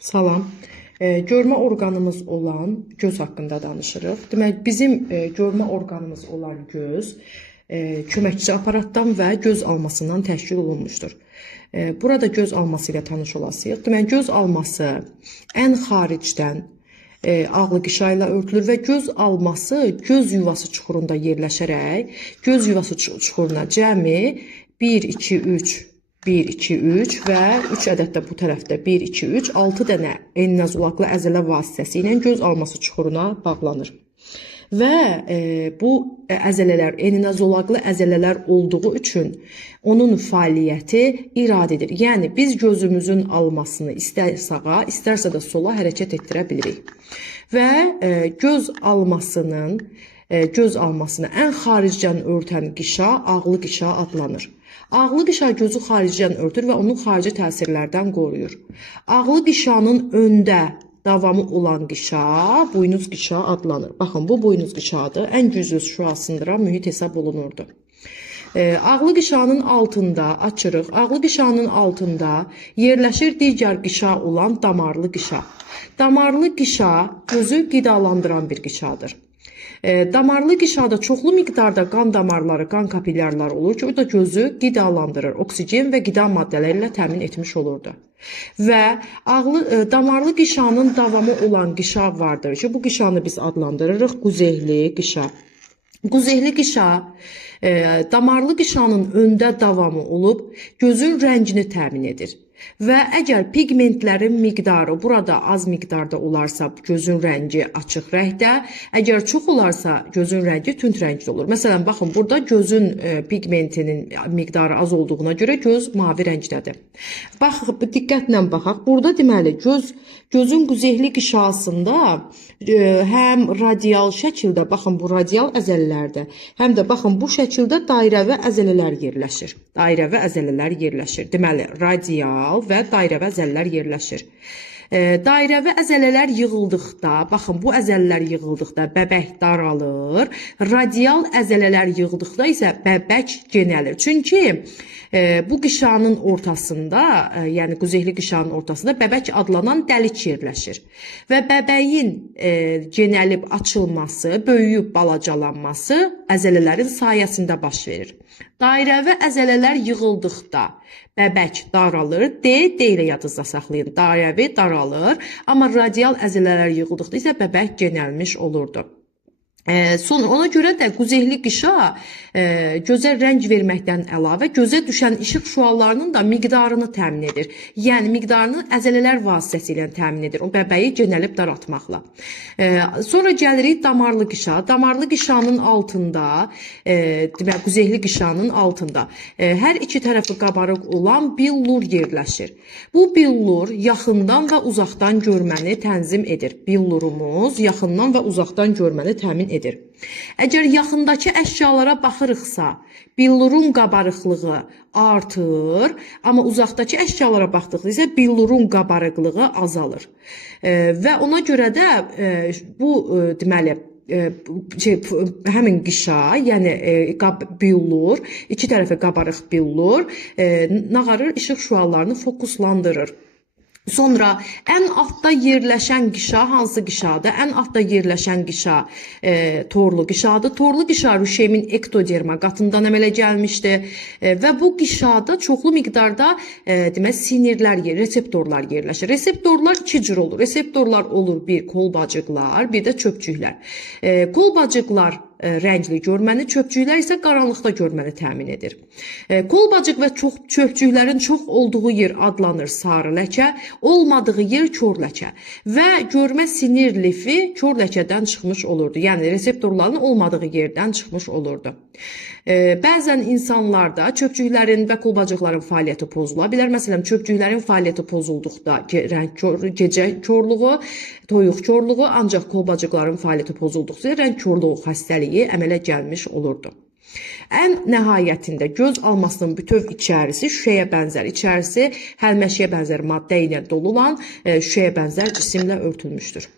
Salam. Görmə orqanımız olan göz haqqında danışırıq. Demək, bizim görmə orqanımız olan göz köməkçi aparatdan və göz almasından təşkil olunmuşdur. Burada göz alması ilə tanış olasıyıq. Demək, göz alması ən xaricdən ağlı qişa ilə örtülür və göz alması göz yuvası çuxurunda yerləşərək göz yuvası çuxuruna cəmi 1, 2, 3, 1, 2, 3 və 3 ədəd də bu tərəfdə 1, 2, 3, 6 dənə enli zolaqlı əzələ vasitəsi ilə göz alması çuxuruna bağlanır. Və bu əzələlər, enli zolaqlı əzələlər olduğu üçün onun fəaliyyəti iradidir. Yəni biz gözümüzün almasını istər sağa, istərsə də sola hərəkət etdirə bilirik. Və göz almasını ən xaricdən örtən qişa ağlı qişa adlanır. Ağlı qişa gözü xaricdən örtür və onu xarici təsirlərdən qoruyur. Ağlı qişanın öndə davamı olan qişa buynuz qişa adlanır. Baxın, bu buynuz qişadır. Ən güclü şüasındıran mühit hesab olunurdu. Ağlı qişanın altında açırıq. Ağlı qişanın altında yerləşir digər qişa olan damarlı qişa. Damarlı qişa gözü qidalandıran bir qişadır. Damarlı qişada çoxlu miqdarda qan damarları, qan kapillərləri olur ki, o da gözü qidalandırır, oksigen və qida maddələri ilə təmin etmiş olurdu. Və damarlı qişanın davamı olan qişa vardır ki, bu qişanı biz adlandırırıq quzehli qişa. Quzehli qişa damarlı qişanın öndə davamı olub gözün rəngini təmin edir. Və əgər pigmentlərin miqdarı burada az miqdarda olarsa gözün rəngi açıq rəngdə, əgər çox olarsa gözün rəngi tünd rəngdə olur. Məsələn, baxın, burada gözün pigmentinin miqdarı az olduğuna görə göz mavi rəngdədir. Bax, diqqətlə baxaq. Burada deməli gözün quzehli qişasında həm radial şəkildə, baxın, bu radial əzələlərdir, həm də baxın, bu şəkildə dairəvi əzələlər yerləşir. Dairəvi əzələlər yerləşir. Deməli, radial və dairəvi əzələlər yerləşir. Dairəvi əzələlər yığıldıqda, baxın, bu əzələlər yığıldıqda bəbək daralır, radial əzələlər yığıldıqda isə bəbək genəlir. Çünki bu qişanın ortasında, yəni quzehli qişanın ortasında bəbək adlanan dəlik yerləşir. Və bəbəyin genəlib açılması, böyüyüb balacalanması əzələlərin sayəsində baş verir. Dairəvi əzələlər yığıldıqda bəbək daralır. D ilə yadınızda saxlayın. Dairəvi daralır, amma radial əzələlər yığıldıqda isə bəbək genəlmiş olurdu. Ona görə də quzehli qişa gözə rəng verməkdən əlavə gözə düşən işıq şüalarının da miqdarını təmin edir. Yəni, miqdarını əzələlər vasitəsilə təmin edir. O bəbəyi genəlib daraltmaqla. Sonra gəlirik damarlı qişa. Damarlı qişanın altında, demək, quzehli qişanın altında hər iki tərəfi qabarıq olan billur yerləşir. Bu billur yaxından və uzaqdan görməni tənzim edir. Billurumuz yaxından və uzaqdan görməni təmin edir. Əgər yaxındakı əşyalara baxırıqsa, billurun qabarıqlığı artır, amma uzaqdakı əşyalara baxdıqda isə billurun qabarıqlığı azalır. Və ona görə də bu, deməli, həmin qişa, yəni billur, iki tərəfə qabarıq billur, nağarır işıq şüalarını fokuslandırır. Sonra ən altda yerləşən qişa hansı qişadır? Ən altda yerləşən qişa torlu qişadır. Torlu qişa rüşemin ektoderma qatından əmələ gəlmişdir və bu qişada çoxlu miqdarda demək sinirlər, reseptorlar yerləşir. Reseptorlar iki cür olur. Reseptorlar olur bir kolbacıqlar, bir də çöpçüklər. Kolbacıqlar rəngli görməni, çöpçüklər isə qaranlıqda görməni təmin edir. Kolbacıq və çöpçüklərin çox olduğu yer adlanır sarı ləkə, olmadığı yer kör ləkə və görmə sinir lifi kör ləkədən çıxmış olurdu. Yəni, reseptorların olmadığı yerdən çıxmış olurdu. Bəzən insanlarda çöpçüklərin və kolbacıqların fəaliyyəti pozula bilər. Məsələn, çöpçüklərin fəaliyyəti pozulduqda gecə körluğu, toyuq körluğu, ancaq kolbacıqların fəaliyyəti pozulduqda rəng körluğu xəstəliyi əmələ gəlmiş olurdu. Ən nəhayətində göz almasının bütöv içərisi şüşəyə bənzər. İçərisi həlməşiyə bənzər maddə ilə dolu olan şüşəyə bənzər cisimlə örtülmüşdür.